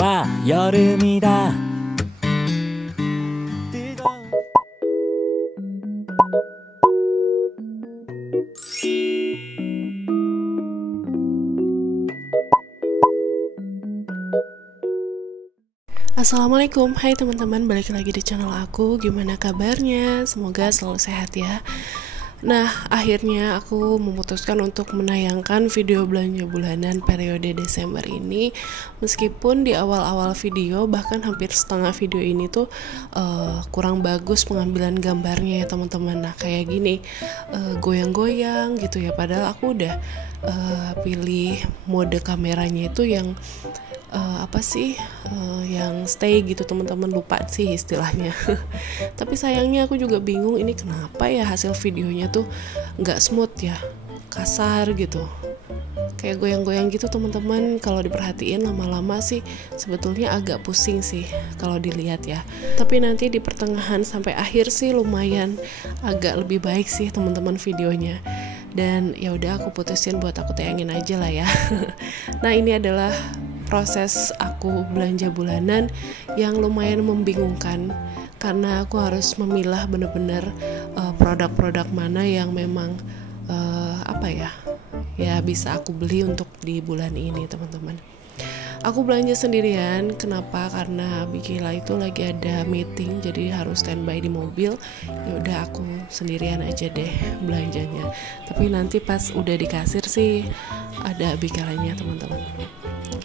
は夜海だ Assalamualaikum, hai teman-teman, balik lagi di channel aku. Gimana kabarnya? Semoga selalu sehat ya. Nah, akhirnya aku memutuskan untuk menayangkan video belanja bulanan periode Desember ini. Meskipun di awal-awal video, bahkan hampir setengah video ini tuh kurang bagus pengambilan gambarnya ya teman-teman. Nah, kayak gini, goyang-goyang gitu ya. Padahal aku udah pilih mode kameranya itu yang yang stay gitu teman-teman, lupa sih istilahnya. Tapi sayangnya aku juga bingung ini kenapa ya hasil videonya tuh nggak smooth ya, kasar gitu, kayak goyang-goyang gitu teman-teman. Kalau diperhatiin lama-lama sih sebetulnya agak pusing sih kalau dilihat ya. Tapi nanti di pertengahan sampai akhir sih lumayan agak lebih baik sih teman-teman videonya. Dan ya udah aku putusin buat aku tayangin aja lah ya. Nah, ini adalah proses aku belanja bulanan yang lumayan membingungkan karena aku harus memilah bener-bener produk-produk mana yang memang bisa aku beli untuk di bulan ini teman-teman. Aku belanja sendirian, kenapa? Karena Bikila itu lagi ada meeting, jadi harus standby di mobil. Ya udah aku sendirian aja deh belanjanya. Tapi nanti pas udah di kasir sih ada Bikilanya teman-teman.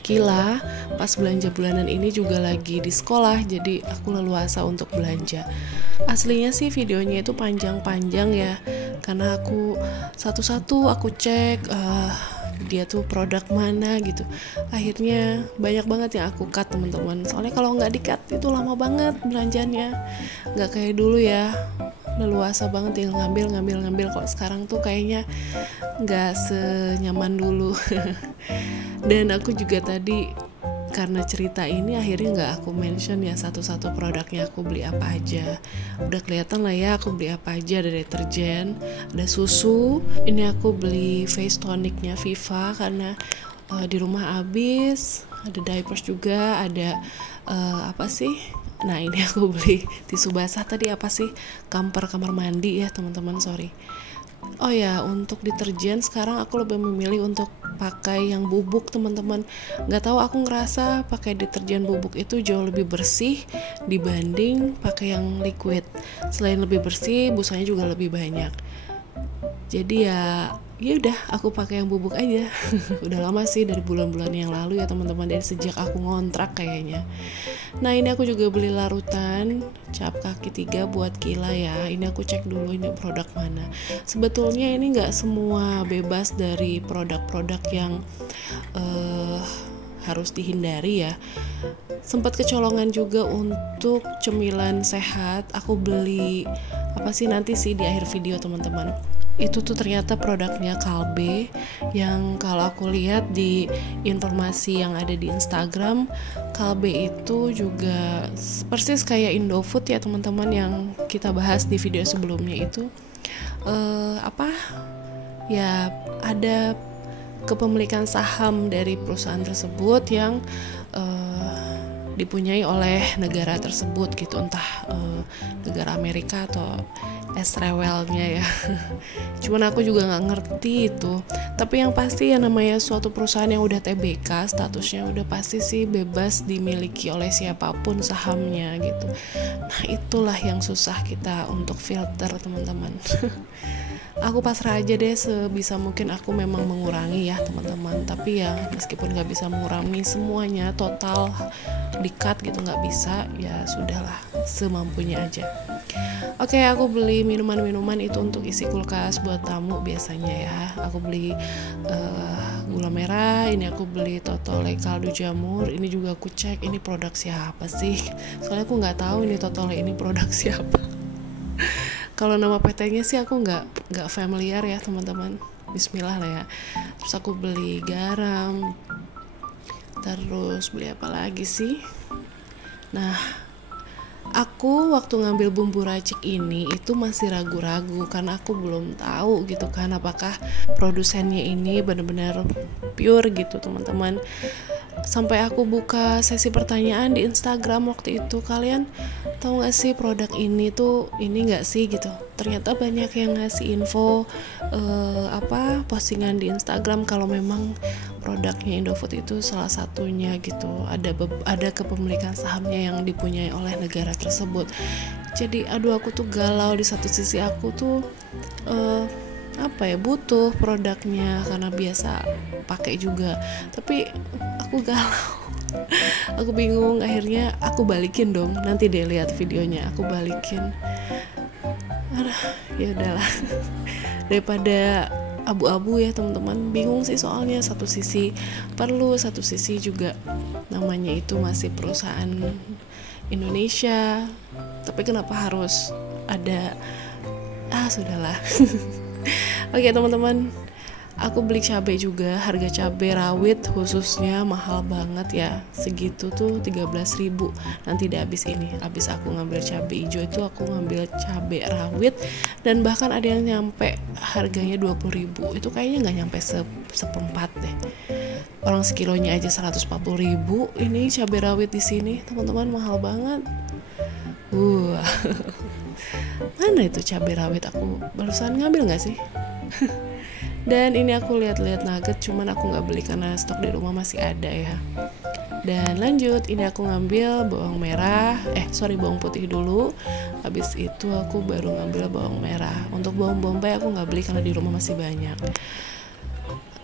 Kila pas belanja bulanan ini juga lagi di sekolah, jadi aku leluasa untuk belanja. Aslinya sih videonya itu panjang-panjang ya, karena aku satu-satu aku cek dia tuh produk mana gitu. Akhirnya banyak banget yang aku cut teman-teman, soalnya kalau nggak di-cut itu lama banget belanjanya, nggak kayak dulu ya, leluasa banget tinggal ngambil. Kok sekarang tuh kayaknya nggak senyaman dulu. Dan aku juga tadi karena cerita ini akhirnya nggak aku mention ya satu-satu produknya aku beli apa aja. Udah kelihatan lah ya aku beli apa aja. Ada deterjen, ada susu, ini aku beli face tonicnya Viva karena di rumah habis. Ada diapers juga, ada nah ini aku beli tisu basah tadi kamar mandi ya teman-teman, sorry. Oh ya, untuk deterjen sekarang aku lebih memilih untuk pakai yang bubuk teman-teman. Nggak tahu, aku ngerasa pakai deterjen bubuk itu jauh lebih bersih dibanding pakai yang liquid. Selain lebih bersih, busanya juga lebih banyak. Jadi ya udah aku pakai yang bubuk aja. Udah lama sih, dari bulan-bulan yang lalu ya teman-teman, dari sejak aku ngontrak kayaknya. Nah, ini aku juga beli larutan cap kaki 3 buat Kila ya. Ini aku cek dulu ini produk mana. Sebetulnya ini nggak semua bebas dari produk-produk yang harus dihindari ya. Sempat kecolongan juga untuk cemilan sehat. Aku beli nanti sih di akhir video teman-teman. Itu tuh ternyata produknya Kalbe, yang kalau aku lihat di informasi yang ada di Instagram, Kalbe itu juga persis kayak Indofood ya teman-teman, yang kita bahas di video sebelumnya itu ada kepemilikan saham dari perusahaan tersebut yang dipunyai oleh negara tersebut gitu, entah negara Amerika atau Israelnya ya. Cuman aku juga nggak ngerti itu. Tapi yang pasti ya namanya suatu perusahaan yang udah TBK statusnya, udah pasti sih bebas dimiliki oleh siapapun sahamnya gitu. Nah, itulah yang susah kita untuk filter teman-teman. Aku pasrah aja deh, sebisa mungkin aku memang mengurangi ya teman-teman. Tapi ya meskipun nggak bisa mengurangi semuanya total di-cut gitu, nggak bisa, ya sudahlah, semampunya aja. Oke, aku beli minuman-minuman itu untuk isi kulkas buat tamu biasanya ya. Aku beli gula merah, ini aku beli Totole kaldu jamur. Ini juga aku cek ini produk siapa sih, soalnya aku nggak tahu ini Totole ini produk siapa. Kalau nama PT-nya sih aku nggak familiar ya teman-teman. Bismillah lah ya. Terus aku beli garam. Terus beli apa lagi sih? Nah, aku waktu ngambil bumbu racik ini itu masih ragu-ragu karena aku belum tahu gitu kan apakah produsennya ini benar-benar pure gitu teman-teman. Sampai aku buka sesi pertanyaan di Instagram waktu itu, kalian tahu gak sih produk ini tuh ini gak sih gitu. Ternyata banyak yang ngasih info postingan di Instagram kalau memang produknya Indofood itu salah satunya gitu. Ada kepemilikan sahamnya yang dipunyai oleh negara tersebut. Jadi aku tuh galau. Di satu sisi aku tuh butuh produknya karena biasa pakai juga, tapi aku galau. Aku bingung, akhirnya aku balikin dong. Nanti deh lihat videonya, aku balikin. Ya udahlah. Daripada abu-abu ya teman-teman. Bingung sih soalnya, satu sisi perlu, satu sisi juga namanya itu masih perusahaan Indonesia. Tapi kenapa harus ada sudahlah. Oke teman-teman, aku beli cabai juga. Harga cabai rawit khususnya mahal banget ya. Segitu tuh 13.000. Nanti udah habis aku ngambil cabai hijau itu, aku ngambil cabai rawit. Dan bahkan ada yang nyampe harganya 20.000. Itu kayaknya gak nyampe seperempat deh. Orang sekilonya aja 140.000. Ini cabai rawit di sini teman-teman mahal banget. Mana itu cabai rawit, aku barusan ngambil gak sih? Dan ini aku lihat-lihat nugget, cuman aku nggak beli karena stok di rumah masih ada ya. Dan lanjut, ini aku ngambil bawang merah, bawang putih dulu. Habis itu aku baru ngambil bawang merah. Untuk bawang bombay aku nggak beli karena di rumah masih banyak.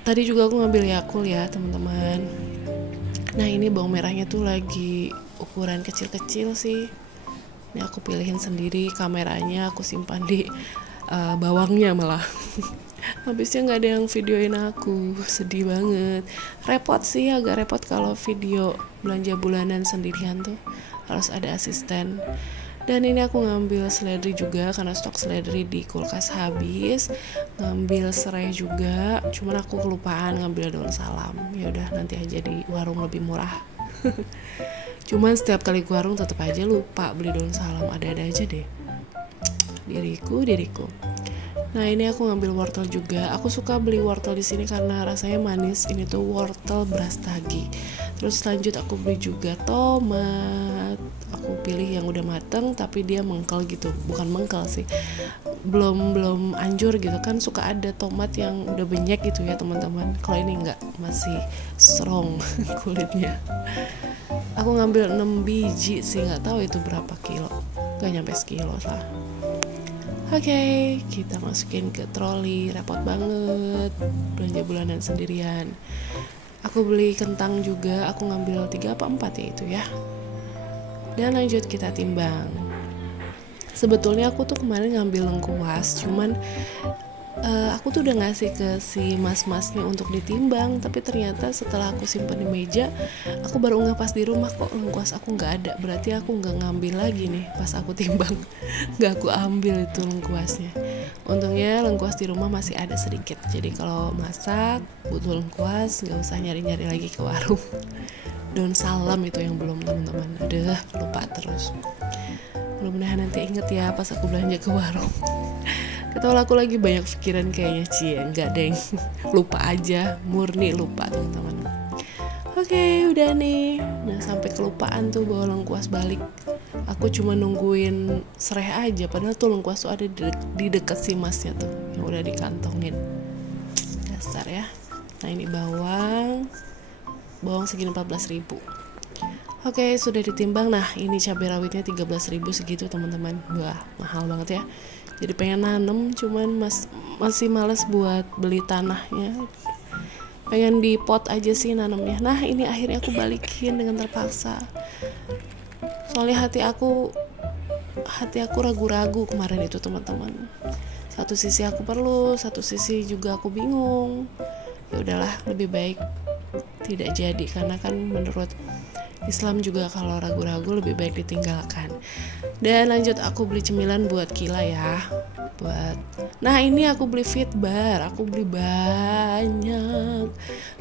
Tadi juga aku ngambil Yakult ya teman-teman. Nah ini bawang merahnya tuh lagi ukuran kecil-kecil sih. Ini aku pilihin sendiri, kameranya aku simpan di bawangnya malah. Habisnya nggak ada yang videoin aku, sedih banget. Repot sih, agak repot kalau video belanja bulanan sendirian tuh, harus ada asisten. Dan ini aku ngambil seledri juga karena stok seledri di kulkas habis. Ngambil serai juga, cuman aku kelupaan ngambil daun salam. Ya udah nanti aja di warung lebih murah. Cuman setiap kali ke warung tetap aja lupa beli daun salam, ada-ada aja deh. Diriku. Nah ini aku ngambil wortel juga. Aku suka beli wortel di sini karena rasanya manis. Ini tuh wortel brastagi. Terus lanjut aku beli juga tomat. Aku pilih yang udah mateng tapi dia mengkel gitu. Bukan mengkel sih, belum anjur gitu kan. Suka ada tomat yang udah benyek gitu ya teman-teman. Kalau ini enggak, masih strong kulitnya. Aku ngambil 6 biji sih, nggak tahu itu berapa kilo. Gak nyampe sekilo lah. Oke, kita masukin ke troli. Repot banget belanja bulanan sendirian. Aku beli kentang juga. Aku ngambil 3 apa 4 ya itu ya. Dan lanjut kita timbang. Sebetulnya aku tuh kemarin ngambil lengkuas, cuman aku tuh udah ngasih ke si mas-masnya untuk ditimbang. Tapi ternyata setelah aku simpan di meja, aku baru nggak pas di rumah kok lengkuas aku nggak ada. Berarti aku nggak ngambil lagi nih pas aku timbang. Nggak aku ambil itu lengkuasnya. Untungnya lengkuas di rumah masih ada sedikit. Jadi kalau masak butuh lengkuas, nggak usah nyari-nyari lagi ke warung. Daun salam itu yang belum teman-teman. Aduh, lupa terus. Mudah-mudahan nanti inget ya pas aku belanja ke warung. Ketahuan aku lagi banyak pikiran kayaknya, enggak deng. Lupa aja, murni lupa teman-teman. Oke, udah nih. Nah sampai kelupaan tuh bawa lengkuas balik. Aku cuma nungguin serai aja, padahal tuh lengkuas tuh ada di dekat si masnya tuh, yang udah dikantongin. Dasar ya. Nah ini bawang segini 14.000. Oke, sudah ditimbang. Nah ini cabai rawitnya 13.000 segitu teman-teman. Wah mahal banget ya. Jadi pengen nanem, cuman masih males buat beli tanahnya. Pengen di pot aja sih nanemnya. Nah ini akhirnya aku balikin dengan terpaksa. Soalnya hati aku ragu-ragu kemarin itu teman-teman. Satu sisi aku perlu, satu sisi juga aku bingung. Ya udahlah, lebih baik tidak jadi, karena kan menurut Islam juga kalau ragu-ragu lebih baik ditinggalkan. Dan lanjut aku beli cemilan buat Kila ya. Nah ini aku beli Fitbar. Aku beli banyak,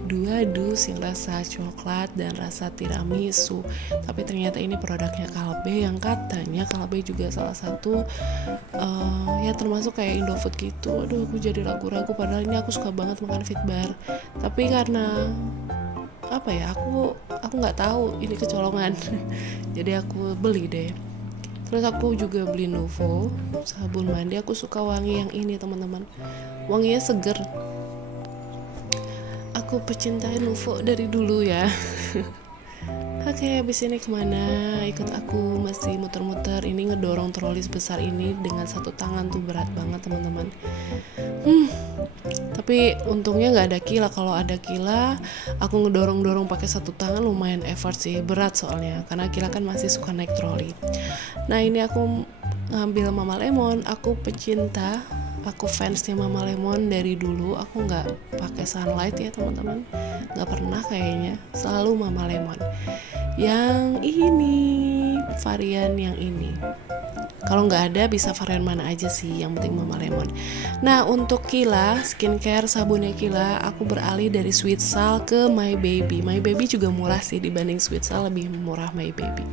2 dus yang rasa coklat dan rasa tiramisu. Tapi ternyata ini produknya Kalbe, yang katanya Kalbe juga salah satu ya termasuk kayak Indofood gitu. Aduh aku jadi ragu-ragu, padahal ini aku suka banget makan Fitbar. Tapi karena apa ya, aku nggak tahu ini kecolongan. Jadi aku beli deh. Terus aku juga beli Nuvo sabun mandi. Aku suka wangi yang ini teman-teman, wanginya seger. Aku pecinta Nuvo dari dulu ya. Oke, habis ini kemana? Ikut aku, masih muter-muter. Ini ngedorong troli sebesar ini dengan satu tangan tuh berat banget teman-teman. Tapi untungnya nggak ada Kila. Kalau ada Kila, aku ngedorong-dorong pakai satu tangan lumayan effort sih, berat soalnya. Karena Kila kan masih suka naik troli. Nah ini aku ngambil Mama Lemon. Aku pecinta, aku fansnya Mama Lemon dari dulu. Aku nggak pakai Sunlight ya teman-teman, nggak pernah kayaknya. Selalu Mama Lemon. Yang ini, varian yang ini. Kalau nggak ada bisa varian mana aja sih, yang penting Mama Lemon. Nah untuk Kila, skincare sabunnya Kila, aku beralih dari Sweet Sal ke My Baby. My Baby juga murah sih dibanding Sweet Sal, lebih murah My Baby.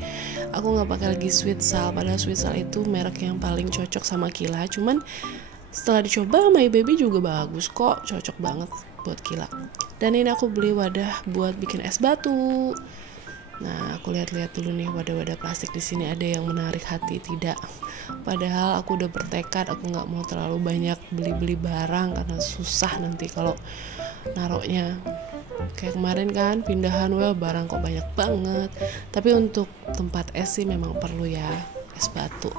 Aku nggak pakai lagi Sweet Sal, padahal Sweet Sal itu merek yang paling cocok sama Kila. Cuman setelah dicoba My Baby juga bagus kok, cocok banget buat Kila. Dan ini aku beli wadah buat bikin es batu. Nah, aku lihat-lihat dulu nih wadah-wadah plastik di sini, ada yang menarik hati tidak? Padahal aku udah bertekad aku nggak mau terlalu banyak beli-beli barang karena susah nanti kalau naroknya. Kayak kemarin kan pindahan, wah barang kok banyak banget. Tapi untuk tempat es sih memang perlu ya, es batu.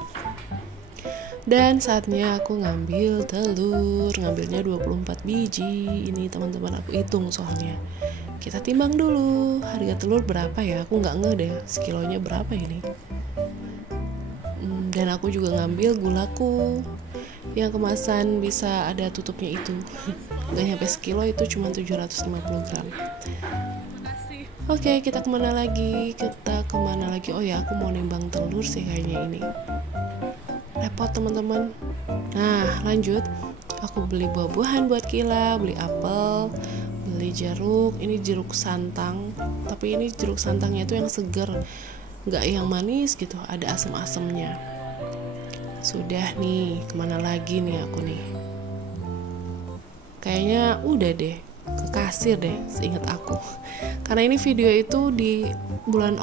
Dan saatnya aku ngambil telur, ngambilnya 24 biji. Ini teman-teman aku hitung soalnya. Kita timbang dulu, harga telur berapa ya? Aku nggak nge deh, sekilonya berapa ini. Dan aku juga ngambil gulaku yang kemasan bisa ada tutupnya itu. Nggak nyampe sekilo, itu cuma 750 gram. Oke, kita kemana lagi? Oh ya, aku mau nimbang telur sih kayaknya ini. Repot teman-teman. Nah, lanjut. Aku beli buah-buahan buat Kila, beli apel, beli jeruk. Ini jeruk santang, tapi ini jeruk santangnya itu yang seger, nggak yang manis gitu, ada asam-asamnya. Sudah nih, kemana lagi nih aku nih? Kayaknya udah deh, ke kasir deh seingat aku. Karena ini video itu di bulan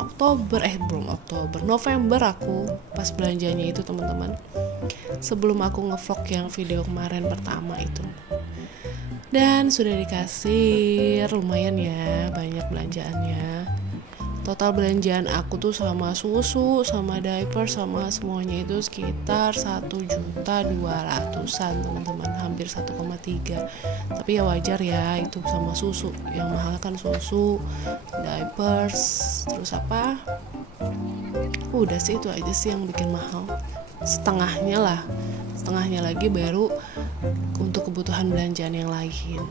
November aku pas belanjanya itu teman-teman. Sebelum aku ngevlog yang video kemarin pertama itu. Dan sudah dikasir, lumayan ya banyak belanjaannya. Total belanjaan aku tuh sama susu, sama diaper, sama semuanya itu sekitar 1.200.000-an teman-teman, hampir 1,3. Tapi ya wajar ya, itu sama susu. Yang mahal kan susu, diapers, terus apa? Udah sih itu aja sih yang bikin mahal. Setengahnya lagi baru untuk kebutuhan belanjaan yang lain.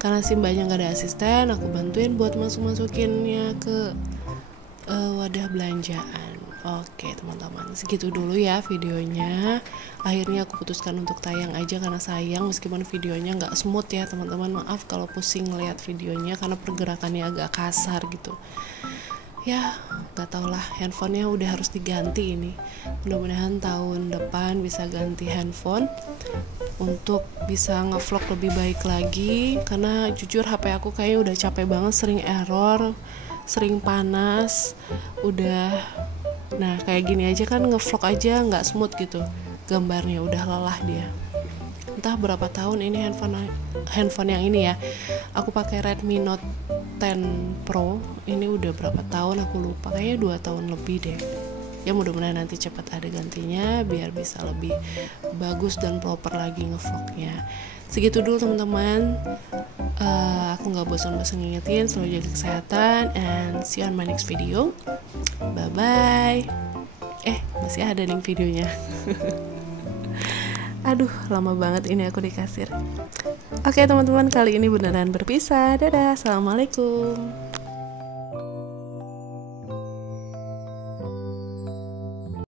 Karena si mbaknya gak ada asisten, aku bantuin buat masukinnya ke wadah belanjaan. Oke teman-teman, segitu dulu ya videonya. Akhirnya aku putuskan untuk tayang aja karena sayang, meskipun videonya gak smooth ya teman-teman. Maaf kalau pusing ngeliat videonya karena pergerakannya agak kasar gitu. Ya gak tau lah, handphonenya udah harus diganti ini. Mudah-mudahan tahun depan bisa ganti handphone untuk bisa ngevlog lebih baik lagi. Karena jujur HP aku kayaknya udah capek banget, sering error, sering panas. Nah kayak gini aja kan, ngevlog aja gak smooth gitu gambarnya, udah lelah dia. Entah berapa tahun ini handphone yang ini ya, aku pakai Redmi Note 10 Pro. Ini udah berapa tahun aku lupa, kayaknya 2 tahun lebih deh. Ya mudah-mudahan nanti cepat ada gantinya biar bisa lebih bagus dan proper lagi ngevlognya. Segitu dulu teman-teman. Aku gak bosan-bosan ngingetin, selalu jaga kesehatan, and see you on my next video. Bye bye. Masih ada nih videonya. Aduh, lama banget ini aku di kasir. Oke teman-teman, kali ini beneran berpisah. Dadah, assalamualaikum.